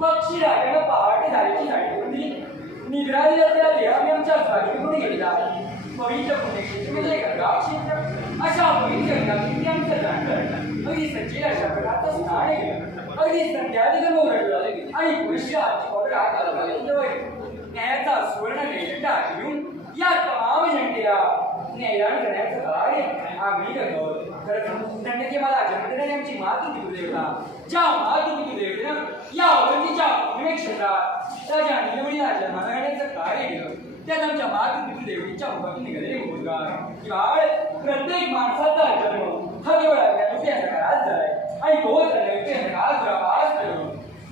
पक्षी राजाला पहाटे झाल्याची झाडी होती. निद्राली असलेल्या आम्ही आमच्या स्वाधीनकडे गेला. पवित्र पुण्यक्षेत्र म्हणजे गंगा क्षेत्र अशा पवित्र गंगाक्षेत्री आमचं जाणलं. अगदी सज्जेल अशा प्रकारचं स्नान केलं. अगदी संध्यादिगम उरडलं आणि पुरुषाची पकड न्यायाचा सुवर्ण झेंडा घेऊन या तमाम जनतेला न्यायान करण्याचं कार्य आम्ही करतो. खरंच मला जन्मदेणारी आमची मातृपितृ देवता, ज्या मातृपितृ देवतेनं या अवधीच्या विवेक क्षेत्रात राजा निलमणीला जन्माला घालण्याचं कार्य केलं. त्यात आमच्या मातृपितृ देवतेच्या मुखातून निघालेले उद्गार किंवा प्रत्येक माणसाचा जन्म हा केवळ अज्ञानाच्या काळात झालाय आणि तोच अज्ञानाच्या काळात दुरापास करून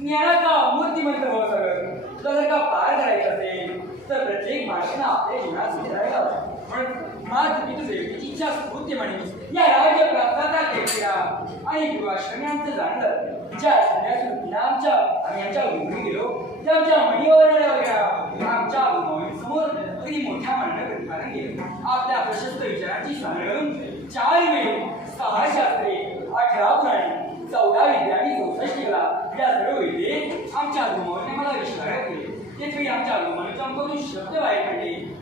ज्ञानाचा मूर्तिमंत्र होत तो जर का पार करायचा असेल तर प्रत्येक माणसानं आपल्या जीवनात सुधारायला हवं. म्हणून मातृपितृ देवतेची इच्छा स्फूर्ती म्हणे या राज्य प्राप्ताचा केला आणि गुरुआश्रम्यांचं जाणलं. ज्या संन्यासून आम्ही आमच्या घरी गेलो त्या आमच्या मणीवर आमच्या समोर अगदी मोठ्या मांडणं प्रतिपादन केलं. आपल्या प्रशस्त विचारांची सांगून 4 वेळी 6 शास्त्रे 18 पुराणे 14 विद्या आणि 64 कला या सर्व विद्ये आमच्या गुरुने मला विश्वास केले. तेथवेळी आमच्या गुरुमानाच्या आमकडून शब्द बाहेर पडले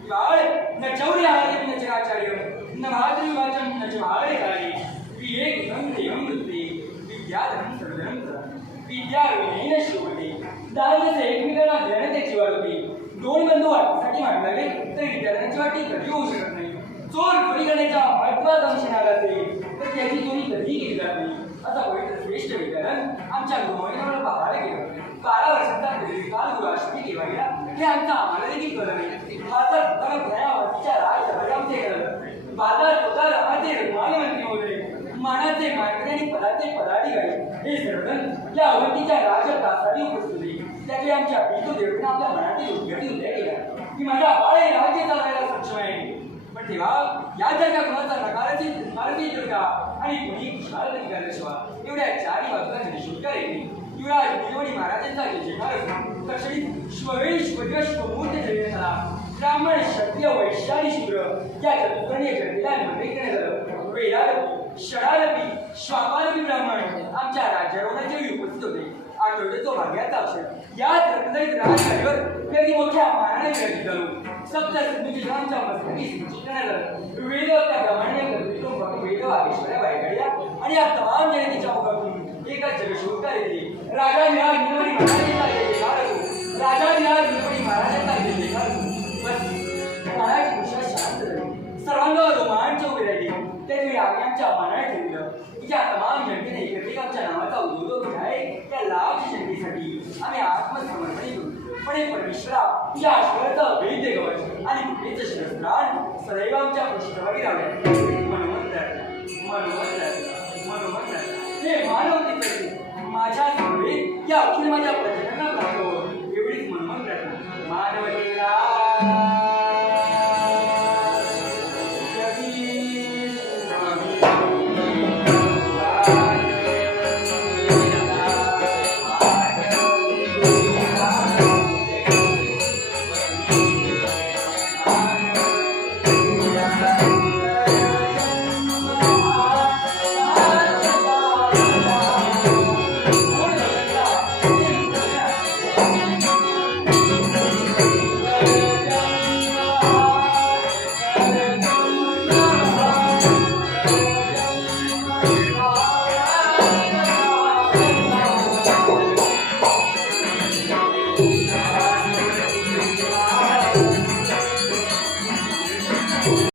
न चौरे आले न चराचार्य न भाद्रवाचन न चहारे झाले विवेक धन देवं वृत्ते विद्याधन सर्वधन विद्या विनयन शिवते दानचे एकमेकांना देण्याची वाढवते. 2 बंधू वाटण्यासाठी मांडले तर विद्यार्थ्यांची वाटी कधी होऊ शकत नाही. चोर महत्वाकांक्षी नागाचे तर त्याची जोडी कधीही केली जात नाही असा पवित्र श्रेष्ठ विद्याधन आमच्या गुरुवाईने पाहायला गेलं 12 वर्षांचा काल गुरुआश्रमी केव्हा गेला हे आमचं आम्हाला देखील कळलं नाही हातात भयावतीच्या राज आमचे कळलं बाजार होता रमाचे रुमालमंत्री होते मानाचे मानकरी आणि पदाचे पदाधिकारी हे सर्वजण या अवंतीच्या राजप्रासादी उपस्थित होते त्याचे आमच्या पितू देवतेने आपल्या मनातील उद्घाटी उदय केला की माझा बाळ हे राज्य चालवायला सक्षम आहे पण तेव्हा यासारख्या गुणाचा नकाराची दुर्गा आणि कोणी खुशाल केल्याशिवाय एवढ्या चारही बाजूला निशुल्क येते युवराज निलवणी महाराजांचा जयकार असून तक्षणी श्ववेळी शुभदिवस शुभमुहूर्त जळले झाला ब्राह्मण क्षत्रिय वैश्य आणि शूद्र या चतुर्वर्णीय जनतेला निमंत्रित करण्यात आलं वेदालपी षडालपी श्वापालपी ब्राह्मण आमच्या राज्यारोहणाच्या वेळी उपस्थित होते आठवड्यात तो भाग्याचा अक्षर या रत्नजळीत राजगाडीवर अगदी मोठ्या मानाने विराजित झालो सप्त सिंधुजीरांच्या मस्तकी सूचित करण्यात आलं वेद त्या ब्राह्मणाने गर्दीतून वेद आगेश्वऱ्या बायकाड्या आणि या तमाम जनतेच्या मुखातून एका जगशोधकार येते राजा निळा निलवणी महाराजांचा जयकार असो राजा निळा निलवणी महाराजांचा जयकार असो बस महाराज खुशा शांत झाली सर्वांगावर रोमांच उभे राहिले त्यावेळी आम्ही आमच्या मनात ठेवलं की या तमाम जनतेने एकत्रित आमच्या नावाचा उद्योग आहे त्या लाभ जनतेसाठी आम्ही आत्मसमर्पण करू पण हे परमेश्वरा तुझ्या आशीर्वादाचा भेद दे गवत आणि भेद शिरस्त्राण सदैव आमच्या पृष्ठभागी राहूया मनोमंत्र हे मानवतेचे माझ्या समोर या अखिल माझ्या